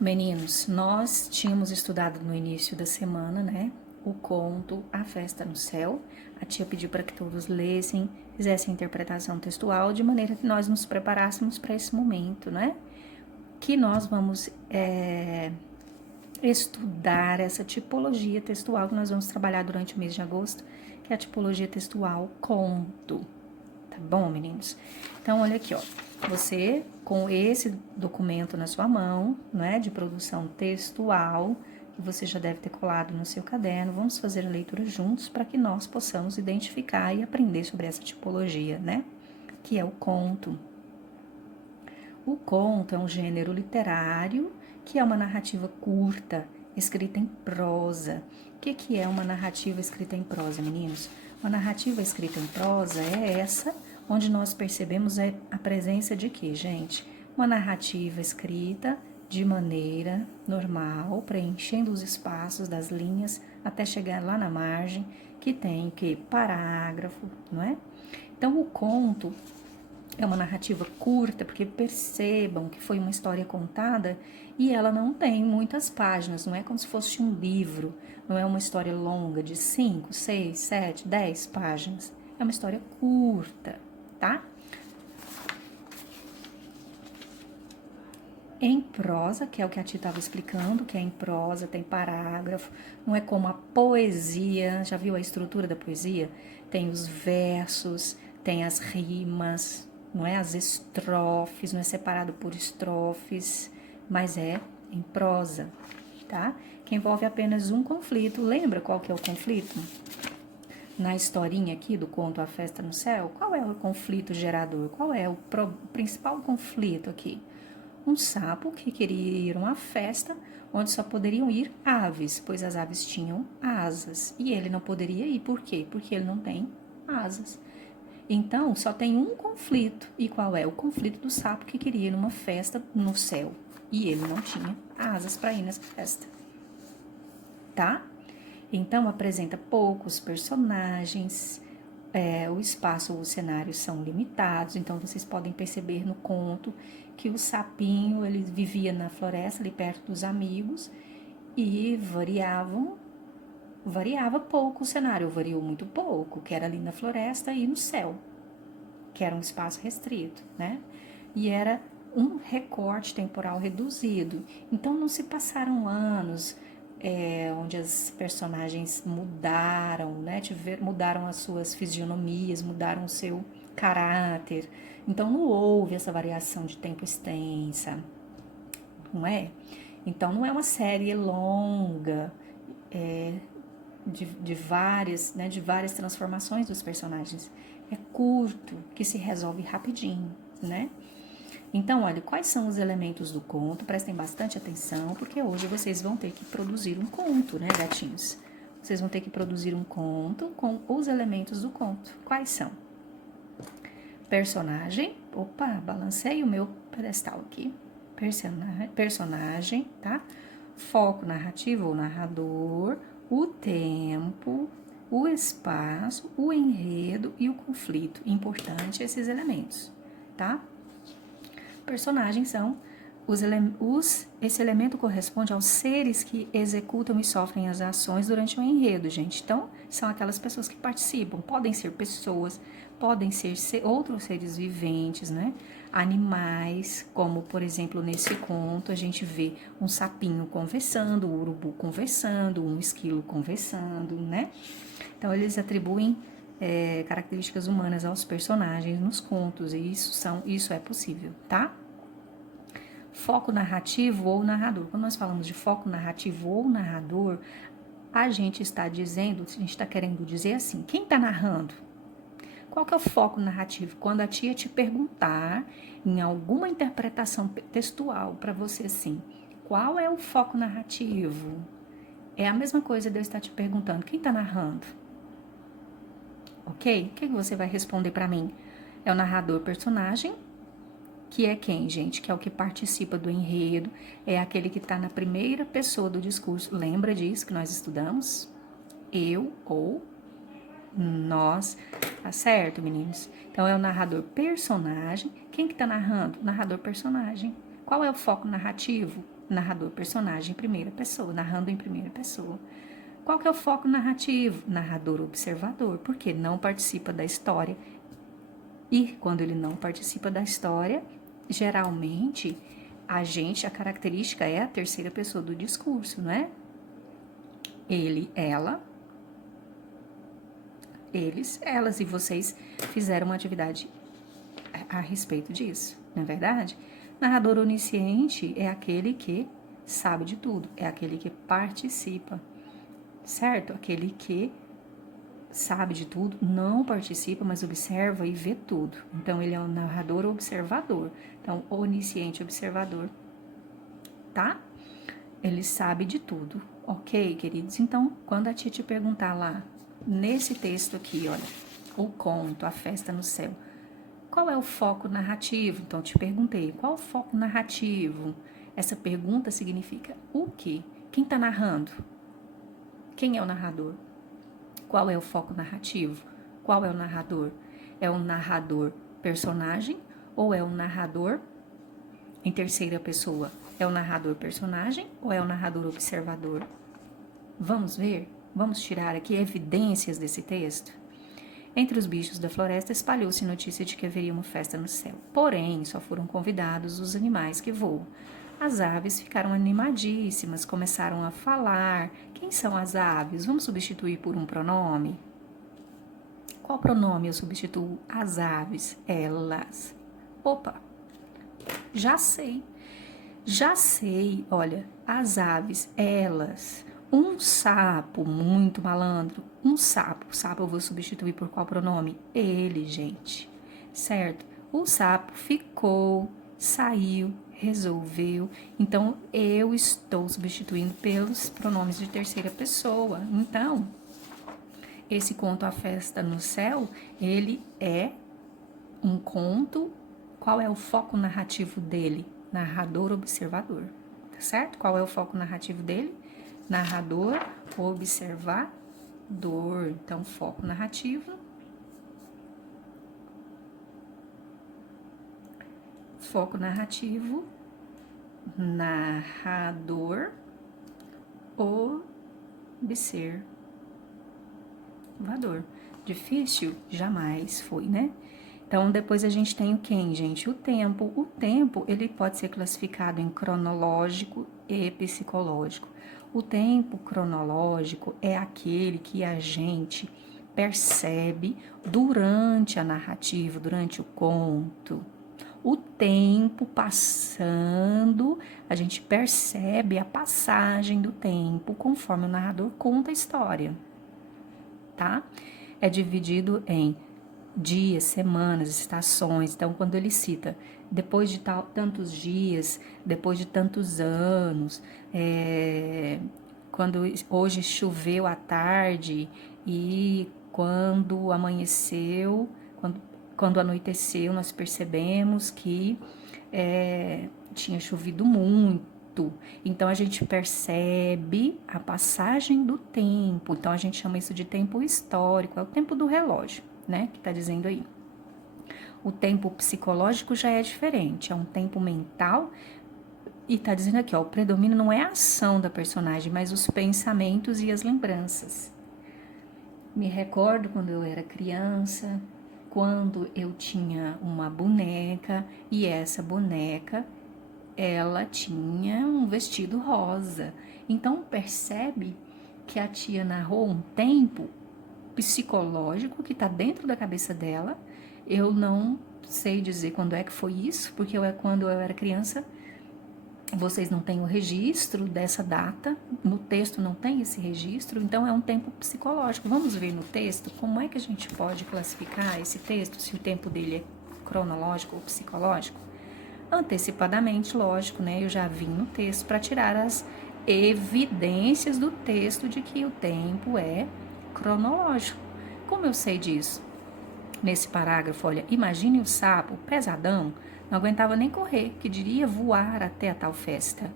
Meninos, nós tínhamos estudado no início da semana, né? O conto A Festa no Céu. A tia pediu para que todos lessem, fizessem a interpretação textual, de maneira que nós nos preparássemos para esse momento, né? Que nós vamos estudar essa tipologia textual que nós vamos trabalhar durante o mês de agosto, que é a tipologia textual conto. Tá bom, meninos? Então, olha aqui, ó. Você, com esse documento na sua mão, né, de produção textual, você já deve ter colado no seu caderno, vamos fazer a leitura juntos para que nós possamos identificar e aprender sobre essa tipologia, né? Que é o conto. O conto é um gênero literário que é uma narrativa curta, escrita em prosa. O que é uma narrativa escrita em prosa, meninos? Uma narrativa escrita em prosa é essa onde nós percebemos a presença de quê, gente? Uma narrativa escrita de maneira normal, preenchendo os espaços das linhas até chegar lá na margem, que tem que parágrafo, não é? Então, o conto é uma narrativa curta, porque percebam que foi uma história contada e ela não tem muitas páginas, não é como se fosse um livro, não é uma história longa de 5, 6, 7, 10 páginas. É uma história curta, tá? Em prosa, que é o que a tia estava explicando, que é em prosa, tem parágrafo, não é como a poesia, já viu a estrutura da poesia? Tem os versos, tem as rimas, não é as estrofes, não é separado por estrofes, mas é em prosa, tá? Que envolve apenas um conflito. Lembra qual que é o conflito? Na historinha aqui do conto A Festa no Céu, qual é o conflito gerador? Qual é o principal conflito aqui? Um sapo que queria ir a uma festa onde só poderiam ir aves, pois as aves tinham asas. E ele não poderia ir, por quê? Porque ele não tem asas. Então, só tem um conflito. E qual é? O conflito do sapo que queria ir numa festa no céu. E ele não tinha asas para ir nessa festa. Tá? Então, apresenta poucos personagens, o espaço ou os cenários são limitados, então vocês podem perceber no conto que o sapinho ele vivia na floresta ali perto dos amigos e variava pouco o cenário, variou muito pouco, que era ali na floresta e no céu, que era um espaço restrito, né? E era um recorte temporal reduzido, então não se passaram anos onde as personagens mudaram, né? Mudaram as suas fisionomias, mudaram o seu caráter. Então não houve essa variação de tempo extensa, não é? Então não é uma série longa de várias transformações dos personagens. É curto, que se resolve rapidinho, né? Então, olha, quais são os elementos do conto? Prestem bastante atenção, porque hoje vocês vão ter que produzir um conto, né, gatinhos? Vocês vão ter que produzir um conto com os elementos do conto. Quais são? Personagem. Opa, balancei o meu pedestal aqui. Personagem, tá? Foco narrativo ou narrador, o tempo, o espaço, o enredo e o conflito. Importante esses elementos, tá? Personagens são esse elemento corresponde aos seres que executam e sofrem as ações durante o enredo, gente. Então, são aquelas pessoas que participam. Podem ser pessoas, podem ser outros seres viventes, né? Animais, como, por exemplo, nesse conto, a gente vê um sapinho conversando, um urubu conversando, um esquilo conversando, né? Então, eles atribuem características humanas aos personagens nos contos, e isso é possível, tá? Foco narrativo ou narrador. Quando nós falamos de foco narrativo ou narrador, a gente está querendo dizer assim, quem está narrando? Qual que é o foco narrativo? Quando a tia te perguntar em alguma interpretação textual para você assim, qual é o foco narrativo? É a mesma coisa de eu estar te perguntando, quem está narrando? Ok? O que você vai responder para mim? É o narrador personagem, que é quem, gente? Que é o que participa do enredo, é aquele que está na primeira pessoa do discurso. Lembra disso que nós estudamos? Eu ou nós. Tá certo, meninos? Então, é o narrador personagem. Quem que tá narrando? O narrador personagem. Qual é o foco narrativo? Narrador, personagem, primeira pessoa, narrando em primeira pessoa. Qual que é o foco narrativo? Narrador, observador, porque não participa da história. E quando ele não participa da história, geralmente a característica é a terceira pessoa do discurso, não é? Ele, ela, eles, elas, e vocês fizeram uma atividade a respeito disso, não é verdade? Narrador onisciente é aquele que sabe de tudo, é aquele que participa, certo? Aquele que sabe de tudo, não participa, mas observa e vê tudo. Então, ele é um narrador observador. Então, onisciente observador, tá? Ele sabe de tudo, ok, queridos? Então, quando a tia te perguntar lá, nesse texto aqui, olha, o conto, a festa no céu, qual é o foco narrativo? Então, eu te perguntei, qual o foco narrativo? Essa pergunta significa o quê? Quem está narrando? Quem é o narrador? Qual é o foco narrativo? Qual é o narrador? É o narrador personagem ou é o narrador em terceira pessoa? É o narrador personagem ou é o narrador observador? Vamos ver? Vamos tirar aqui evidências desse texto? Entre os bichos da floresta espalhou-se notícia de que haveria uma festa no céu. Porém, só foram convidados os animais que voam. As aves ficaram animadíssimas, começaram a falar. Quem são as aves? Vamos substituir por um pronome? Qual pronome eu substituo? As aves, elas. Opa, já sei. Já sei, olha, as aves, elas. Um sapo muito malandro, um sapo. O sapo eu vou substituir por qual pronome? Ele, gente. Certo? O sapo ficou, saiu, resolveu. Então, eu estou substituindo pelos pronomes de terceira pessoa. Então, esse conto A Festa no Céu, ele é um conto. Qual é o foco narrativo dele? Narrador observador, tá certo? Qual é o foco narrativo dele? Narrador observador. Então, foco narrativo. Foco narrativo. Narrador observador. Difícil? Jamais foi, né? Então, depois a gente tem o quem, gente? O tempo. O tempo, ele pode ser classificado em cronológico e psicológico. O tempo cronológico é aquele que a gente percebe durante a narrativa, durante o conto. O tempo passando, a gente percebe a passagem do tempo conforme o narrador conta a história, tá? É dividido em dias, semanas, estações. Então, quando ele cita depois de tantos dias, depois de tantos anos, quando hoje choveu à tarde e quando amanheceu, quando anoiteceu, nós percebemos que tinha chovido muito. Então, a gente percebe a passagem do tempo. Então, a gente chama isso de tempo histórico, é o tempo do relógio, né, que tá dizendo aí. O tempo psicológico já é diferente, é um tempo mental, e tá dizendo aqui, ó, o predomínio não é a ação da personagem, mas os pensamentos e as lembranças. Me recordo quando eu era criança, quando eu tinha uma boneca, e essa boneca, ela tinha um vestido rosa. Então, percebe que a tia narrou um tempo psicológico que está dentro da cabeça dela. Eu não sei dizer quando é que foi isso, porque quando eu era criança, vocês não têm o registro dessa data, no texto não tem esse registro, então é um tempo psicológico. Vamos ver no texto como é que a gente pode classificar esse texto, se o tempo dele é cronológico ou psicológico. Antecipadamente, lógico, né? Eu já vim no texto para tirar as evidências do texto de que o tempo é cronológico. Como eu sei disso? Nesse parágrafo, olha, imagine o sapo, pesadão, não aguentava nem correr, que diria voar até a tal festa.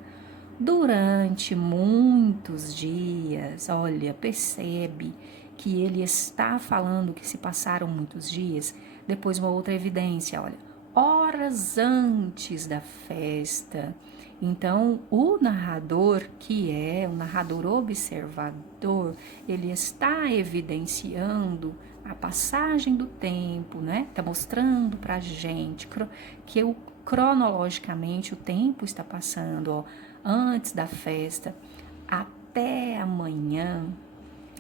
Durante muitos dias, olha, percebe que ele está falando que se passaram muitos dias. Depois uma outra evidência, olha, horas antes da festa, Então, o narrador, que é o narrador observador, ele está evidenciando a passagem do tempo, né? Está mostrando para a gente que cronologicamente o tempo está passando, ó, antes da festa até amanhã.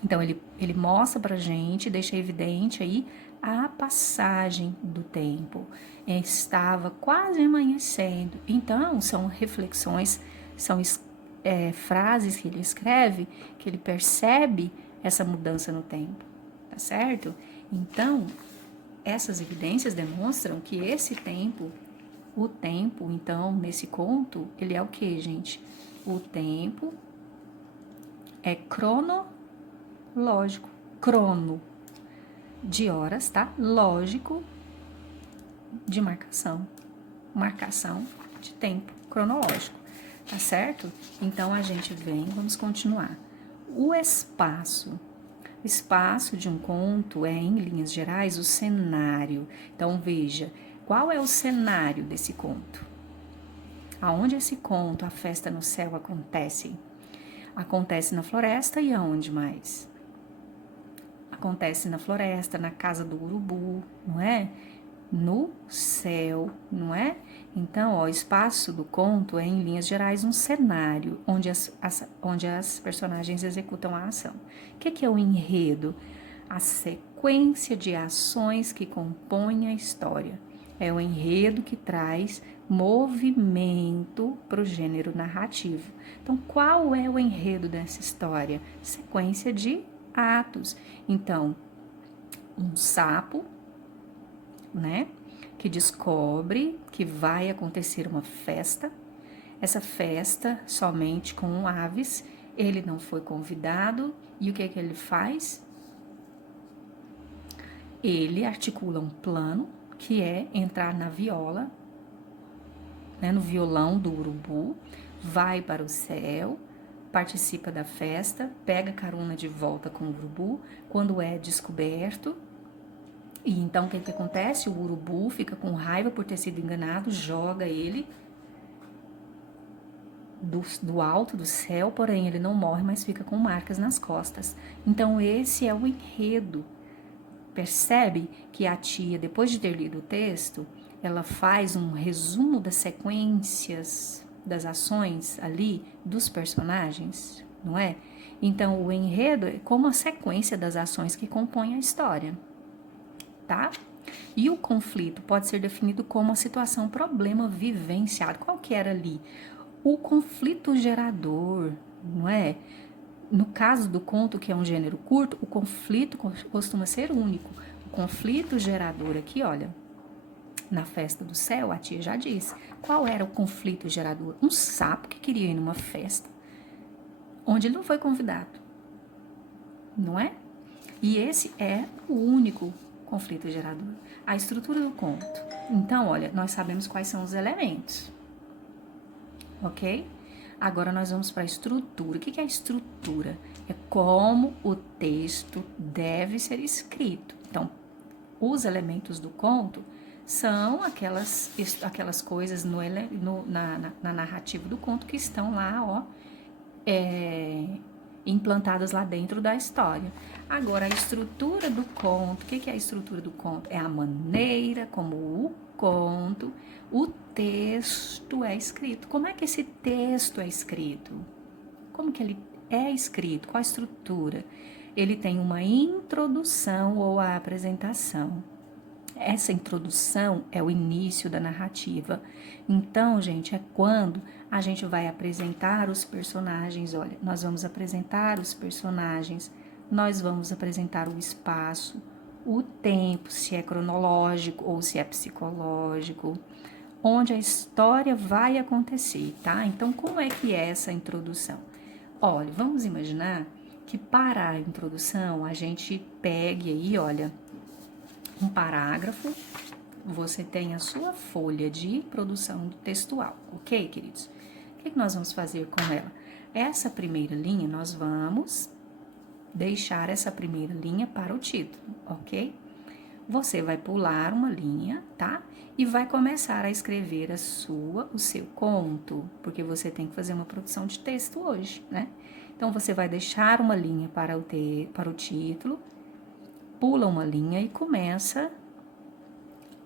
Então, ele mostra pra gente, deixa evidente aí a passagem do tempo. Estava quase amanhecendo. Então, são reflexões, são frases que ele escreve, que ele percebe essa mudança no tempo, tá certo? Então, essas evidências demonstram que esse tempo, o tempo, então, nesse conto, ele é o que, gente? O tempo é cronológico, crono de horas, tá? Lógico de marcação de tempo cronológico, tá certo? Então a gente vem, vamos continuar. O espaço de um conto é, em linhas gerais, o cenário. Então veja, qual é o cenário desse conto? Aonde esse conto, a festa no céu, acontece? Acontece na floresta e aonde mais? Acontece na floresta, na casa do urubu, não é? No céu, não é? Então, ó, o espaço do conto é, em linhas gerais, um cenário onde as personagens executam a ação. O que é o enredo? A sequência de ações que compõem a história. É o enredo que traz movimento para o gênero narrativo. Então, qual é o enredo dessa história? Sequência de atos. Então, um sapo, né, que descobre que vai acontecer uma festa. Essa festa somente com aves. Ele não foi convidado. E o que ele faz? Ele articula um plano, que é entrar na viola, né, no violão do urubu, vai para o céu, participa da festa, pega carona de volta com o urubu. Quando é descoberto, e então o que acontece? O urubu fica com raiva por ter sido enganado, joga ele do alto do céu, porém ele não morre, mas fica com marcas nas costas. Então esse é o enredo. Percebe que a tia, depois de ter lido o texto, ela faz um resumo das sequências, das ações ali dos personagens, não é? Então o enredo é como a sequência das ações que compõem a história, tá? E o conflito pode ser definido como a situação, problema vivenciado. Qual que era ali? O conflito gerador, não é? No caso do conto, que é um gênero curto, o conflito costuma ser único. O conflito gerador aqui, olha, na festa do céu, a tia já disse. Qual era o conflito gerador? Um sapo que queria ir numa festa onde ele não foi convidado, não é? E esse é o único conflito gerador. A estrutura do conto. Então, olha, nós sabemos quais são os elementos, ok? Agora nós vamos para a estrutura. O que é a estrutura? É como o texto deve ser escrito. Então, os elementos do conto são aquelas coisas na narrativa do conto que estão lá, ó, implantadas lá dentro da história. Agora, a estrutura do conto, o que é a estrutura do conto? É a maneira como o conto, o texto é escrito. Como é que esse texto é escrito? Como que ele é escrito? Qual a estrutura? Ele tem uma introdução ou a apresentação. Essa introdução é o início da narrativa. Então, gente, é quando a gente vai apresentar os personagens. Olha, nós vamos apresentar os personagens, nós vamos apresentar o espaço, o tempo, se é cronológico ou se é psicológico, onde a história vai acontecer, tá? Então, como é que é essa introdução? Olha, vamos imaginar que para a introdução a gente pegue aí, olha, um parágrafo, você tem a sua folha de produção textual, ok, queridos? O que nós vamos fazer com ela? Essa primeira linha, nós vamos deixar essa primeira linha para o título, ok? você vai pular uma linha, tá? E vai começar a escrever o seu conto, porque você tem que fazer uma produção de texto hoje, né? Então, você vai deixar uma linha para o título, pula uma linha e começa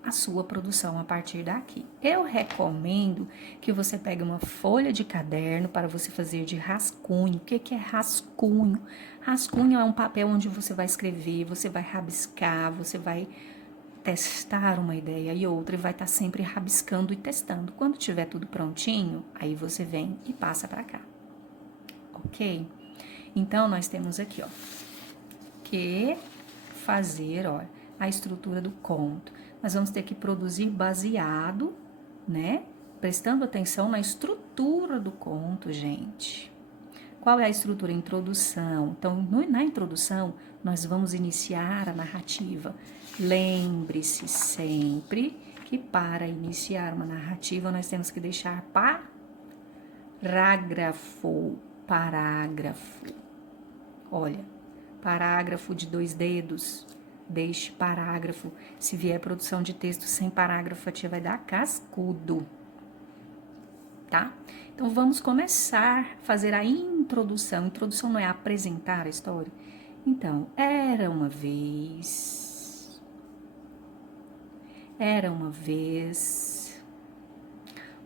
a sua produção a partir daqui. Eu recomendo que você pegue uma folha de caderno para você fazer de rascunho. O que é rascunho? Rascunho é um papel onde você vai escrever, você vai rabiscar, você vai testar uma ideia e outra e vai estar sempre rabiscando e testando. Quando tiver tudo prontinho, aí você vem e passa para cá. Ok? Então, nós temos aqui, ó, que fazer, ó, a estrutura do conto. Nós vamos ter que produzir baseado, né? Prestando atenção na estrutura do conto, gente. Qual é a estrutura? Introdução. Então, na introdução, nós vamos iniciar a narrativa. Lembre-se sempre que para iniciar uma narrativa, nós temos que deixar parágrafo. Olha, parágrafo de 2 dedos. Deixe parágrafo. Se vier produção de texto sem parágrafo, a tia vai dar cascudo. Tá? Então, vamos começar a fazer a introdução. Introdução não é apresentar a história? Então, era uma vez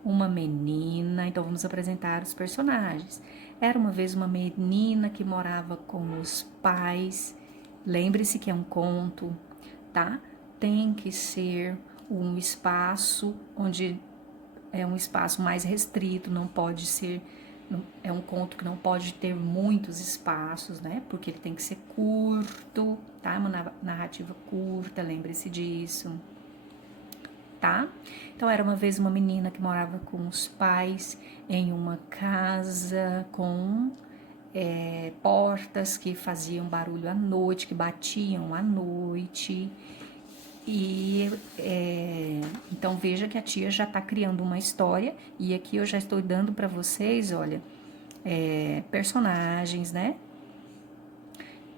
uma menina. Então, vamos apresentar os personagens. Era uma vez uma menina que morava com os pais. Lembre-se que é um conto, tá? Tem que ser um espaço onde é um espaço mais restrito, não pode ser, é um conto que não pode ter muitos espaços, né? Porque ele tem que ser curto, tá? Uma narrativa curta, lembre-se disso, tá? Então, era uma vez uma menina que morava com os pais em uma casa com portas que faziam barulho à noite, que batiam à noite. E então veja que a tia já está criando uma história e aqui eu já estou dando para vocês, olha, personagens, né?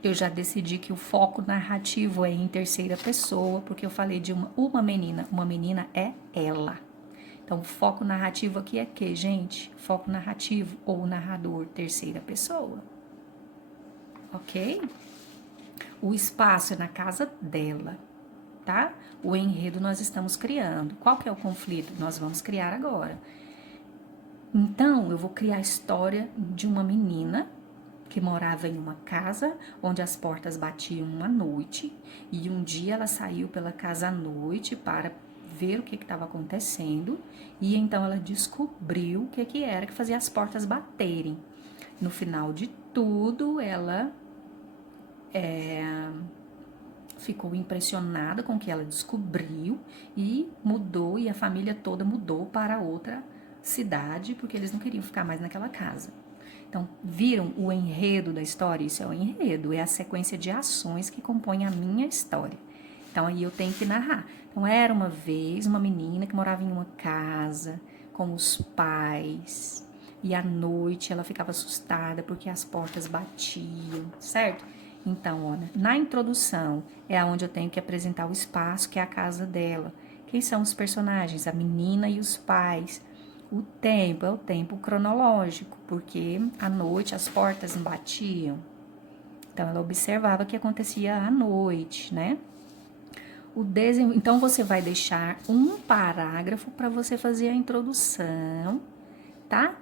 Eu já decidi que o foco narrativo é em terceira pessoa, porque eu falei de uma menina é ela. Então, o foco narrativo aqui é que, gente? Foco narrativo ou narrador, terceira pessoa. Ok? O espaço é na casa dela, tá? O enredo nós estamos criando. Qual que é o conflito? Nós vamos criar agora. Então, eu vou criar a história de uma menina que morava em uma casa onde as portas batiam à noite e um dia ela saiu pela casa à noite para ver o que estava acontecendo e então ela descobriu o que era que fazia as portas baterem. No final de tudo, ela ficou impressionada com o que ela descobriu e mudou, e a família toda mudou para outra cidade porque eles não queriam ficar mais naquela casa. Então, viram o enredo da história? Isso é o enredo, é a sequência de ações que compõem a minha história. Então, aí eu tenho que narrar. Então, era uma vez uma menina que morava em uma casa com os pais e à noite ela ficava assustada porque as portas batiam, certo? Então, olha, na introdução é onde eu tenho que apresentar o espaço, que é a casa dela. Quem são os personagens? A menina e os pais. O tempo é o tempo cronológico, porque à noite as portas batiam. Então, ela observava o que acontecia à noite, né? Então, você vai deixar um parágrafo para você fazer a introdução, tá?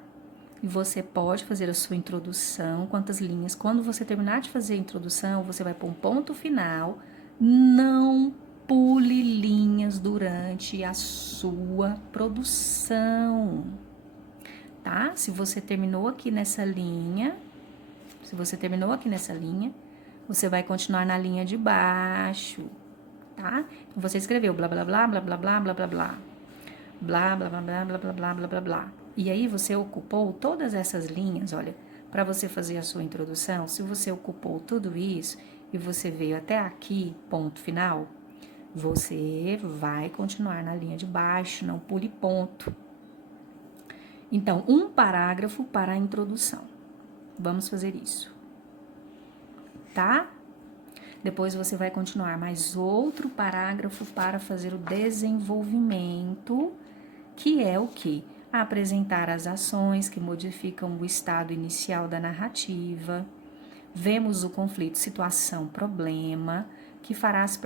E você pode fazer a sua introdução, quantas linhas. Quando você terminar de fazer a introdução, você vai pôr um ponto final. Não pule linhas durante a sua produção, tá? Se você terminou aqui nessa linha, você vai continuar na linha de baixo, tá? Então, você escreveu blá, blá, blá, blá, blá, blá, blá, blá, blá, blá, blá, blá, blá, blá, blá, blá, blá, blá, blá. E aí, você ocupou todas essas linhas, olha, para você fazer a sua introdução, se você ocupou tudo isso e você veio até aqui, ponto final, você vai continuar na linha de baixo, não pule ponto. Então, um parágrafo para a introdução. Vamos fazer isso. Tá? Depois você vai continuar mais outro parágrafo para fazer o desenvolvimento, que é o quê? Apresentar as ações que modificam o estado inicial da narrativa. Vemos o conflito, situação, problema, que fará as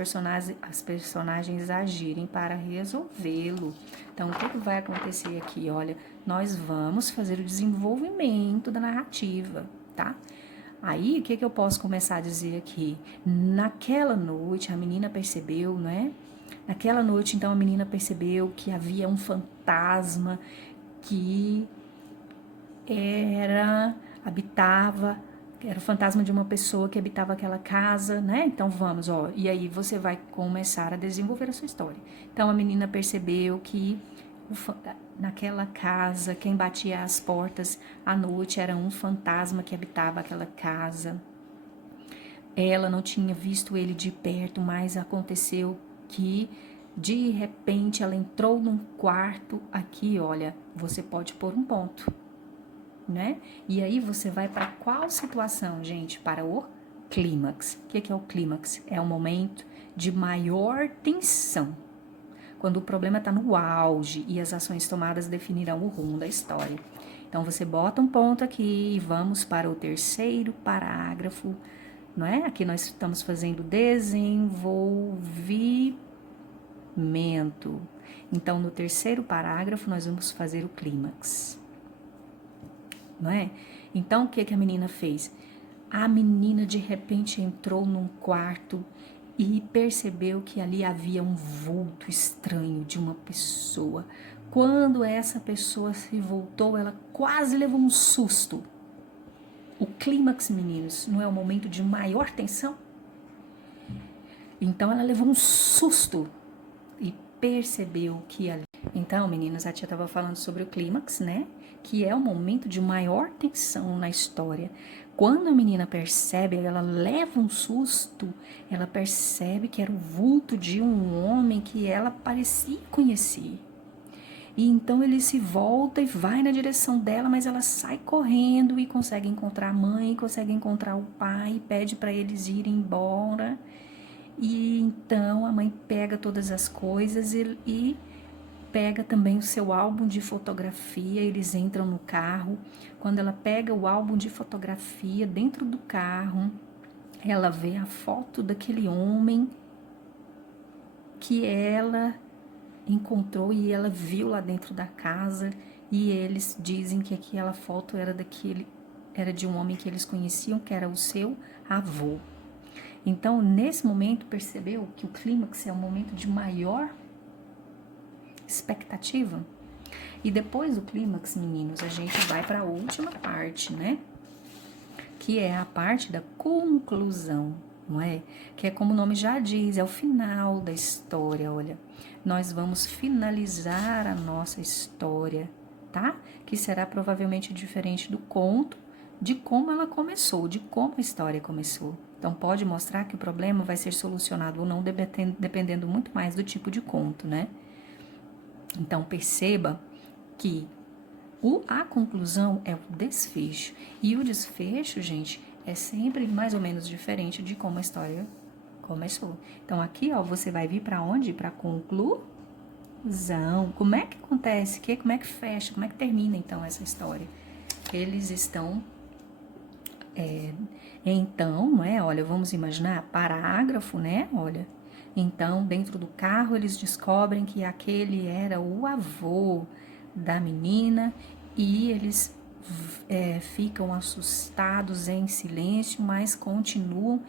personagens agirem para resolvê-lo. Então, o que vai acontecer aqui? Olha, nós vamos fazer o desenvolvimento da narrativa, tá? Aí, o que eu posso começar a dizer aqui? Naquela noite, a menina percebeu, né? Naquela noite, então, a menina percebeu que havia um fantasma que era o fantasma de uma pessoa que habitava aquela casa, né? Então vamos, ó, e aí você vai começar a desenvolver a sua história. Então a menina percebeu que naquela casa, quem batia as portas à noite era um fantasma que habitava aquela casa. Ela não tinha visto ele de perto, mas aconteceu que de repente ela entrou num quarto. Aqui, olha, você pode pôr um ponto, né? E aí você vai para qual situação, gente? Para o clímax. O que é o clímax? É o momento de maior tensão, quando o problema está no auge e as ações tomadas definirão o rumo da história. Então você bota um ponto aqui e vamos para o terceiro parágrafo, não é? Aqui nós estamos fazendo desenvolvimento. Então no terceiro parágrafo nós vamos fazer o clímax. Não é? Então, o que a menina fez? A menina, de repente, entrou num quarto e percebeu que ali havia um vulto estranho de uma pessoa. Quando essa pessoa se voltou, ela quase levou um susto. O clímax, meninos, não é o momento de maior tensão? Então, ela levou um susto e percebeu que ali... Então, meninas, a tia estava falando sobre o clímax, né? Que é o momento de maior tensão na história. Quando a menina percebe, ela leva um susto, ela percebe que era o vulto de um homem que ela parecia conhecer. E então ele se volta e vai na direção dela, mas ela sai correndo e consegue encontrar a mãe, consegue encontrar o pai, pede para eles irem embora. E então a mãe pega todas as coisas e pega também o seu álbum de fotografia, eles entram no carro. Quando ela pega o álbum de fotografia dentro do carro, ela vê a foto daquele homem que ela encontrou e ela viu lá dentro da casa, e eles dizem que aquela foto era de um homem que eles conheciam, que era o seu avô. Então, nesse momento, percebeu que o clímax é um momento de maior expectativa. E depois do clímax, meninos, a gente vai para a última parte, né? Que é a parte da conclusão, não é? Que é como o nome já diz, é o final da história, olha. Nós vamos finalizar a nossa história, tá? Que será provavelmente diferente do conto, de como ela começou, de como a história começou. Então, pode mostrar que o problema vai ser solucionado ou não, dependendo muito mais do tipo de conto, né? Então, perceba que a conclusão é o desfecho. E o desfecho, gente, é sempre mais ou menos diferente de como a história começou. Então, aqui, ó, você vai vir para onde? Para conclusão. Como é que acontece? Como é que fecha? Como é que termina, então, essa história? Eles estão... então, não é? Olha, vamos imaginar parágrafo, né? Olha... Então, dentro do carro, eles descobrem que aquele era o avô da menina e eles ficam assustados em silêncio, mas continuam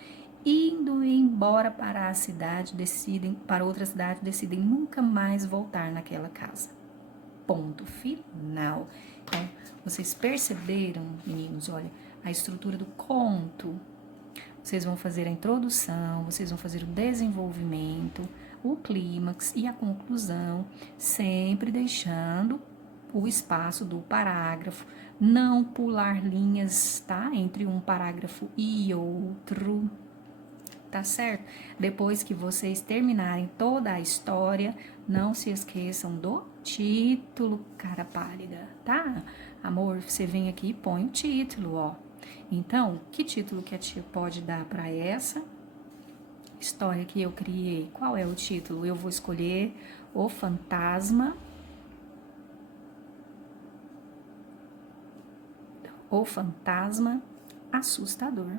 indo embora para a cidade, para outra cidade, decidem nunca mais voltar naquela casa. Ponto final. Então, vocês perceberam, meninos, olha, a estrutura do conto. Vocês vão fazer a introdução, vocês vão fazer o desenvolvimento, o clímax e a conclusão, sempre deixando o espaço do parágrafo, não pular linhas, tá? Entre um parágrafo e outro, tá certo? Depois que vocês terminarem toda a história, não se esqueçam do título, cara pálida, tá? Amor, você vem aqui e põe o título, ó. Então, que título que a tia pode dar para essa? história que eu criei, qual é o título? Eu vou escolher O Fantasma. O Fantasma Assustador.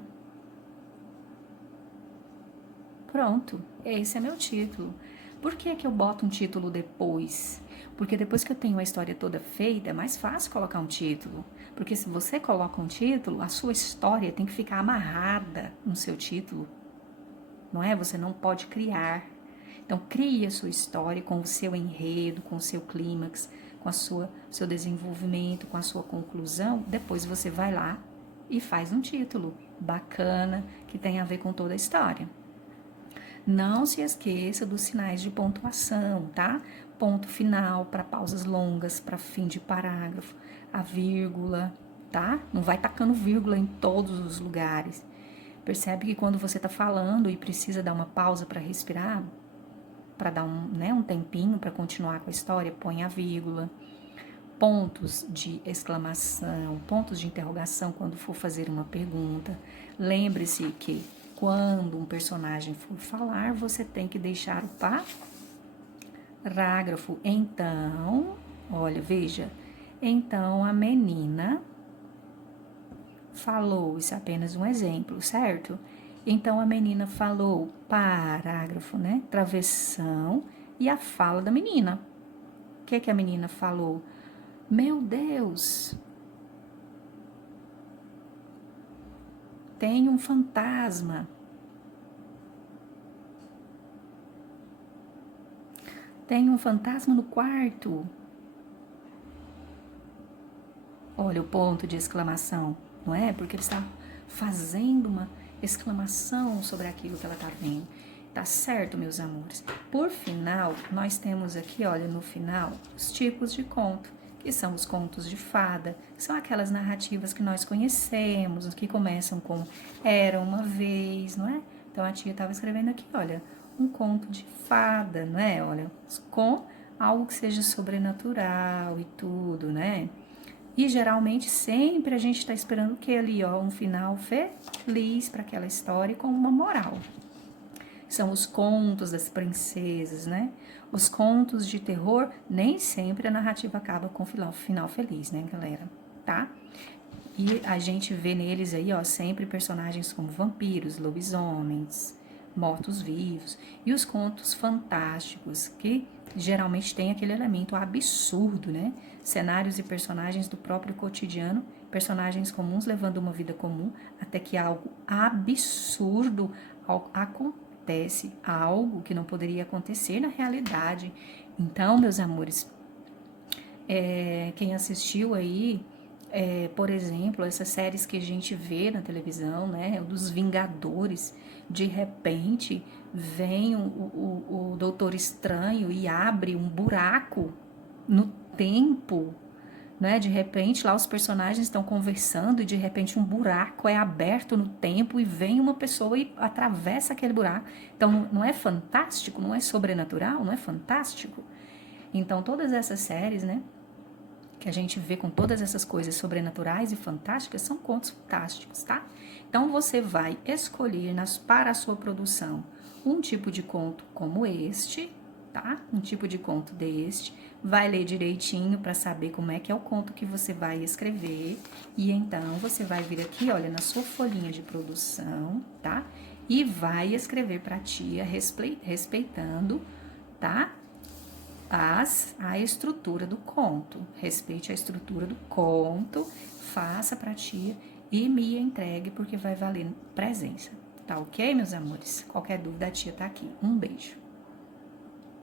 Pronto, esse é meu título. Por que que eu boto um título depois? Porque depois que eu tenho a história toda feita, é mais fácil colocar um título. Porque se você coloca um título, a sua história tem que ficar amarrada no seu título. Não é? Você não pode criar. Então, crie a sua história com o seu enredo, com o seu clímax, com a seu desenvolvimento, com a sua conclusão. Depois você vai lá e faz um título bacana que tem a ver com toda a história. Não se esqueça dos sinais de pontuação, tá? Ponto final para pausas longas, para fim de parágrafo, a vírgula, tá? Não vai tacando vírgula em todos os lugares. Percebe que quando você está falando e precisa dar uma pausa para respirar, para dar um tempinho para continuar com a história, põe a vírgula. Pontos de exclamação, pontos de interrogação quando for fazer uma pergunta. Lembre-se que quando um personagem for falar, você tem que deixar o parágrafo. Então, olha, veja. Então, a menina falou, isso é apenas um exemplo, certo? Então, a menina falou, parágrafo, né? Travessão e a fala da menina. O que a menina falou? Meu Deus! Tem um fantasma. Tem um fantasma no quarto. Olha o ponto de exclamação, não é? Porque ele está fazendo uma exclamação sobre aquilo que ela está vendo. Tá certo, meus amores? Por final, nós temos aqui, olha, no final, os tipos de conto, que são os contos de fada, que são aquelas narrativas que nós conhecemos, que começam com Era uma vez, não é? Então, a tia estava escrevendo aqui, olha, um conto de fada, não é? Olha, com algo que seja sobrenatural e tudo, né? E geralmente sempre a gente está esperando o que ali, ó, um final feliz para aquela história com uma moral. São os contos das princesas, né? Os contos de terror, nem sempre a narrativa acaba com final feliz, né, galera? Tá? E a gente vê neles aí, ó, sempre personagens como vampiros, lobisomens, mortos-vivos e os contos fantásticos, que geralmente tem aquele elemento absurdo, né? Cenários e personagens do próprio cotidiano, personagens comuns levando uma vida comum, até que algo absurdo acontece, algo que não poderia acontecer na realidade. Então, meus amores, quem assistiu aí, por exemplo, essas séries que a gente vê na televisão, né, dos Vingadores, de repente vem o Doutor Estranho e abre um buraco no tempo, né? De repente lá os personagens estão conversando e de repente um buraco é aberto no tempo e vem uma pessoa e atravessa aquele buraco. Então não é fantástico, não é sobrenatural, não é fantástico? Então todas essas séries, né, que a gente vê com todas essas coisas sobrenaturais e fantásticas são contos fantásticos, tá? Então você vai escolher para a sua produção um tipo de conto como este, tá? Um tipo de conto deste, vai ler direitinho para saber como é que é o conto que você vai escrever e então você vai vir aqui, olha, na sua folhinha de produção, tá? E vai escrever para a tia respeitando, tá? A estrutura do conto. Respeite a estrutura do conto, faça para a tia e me entregue porque vai valer presença. Tá ok, meus amores? Qualquer dúvida, a tia tá aqui. Um beijo.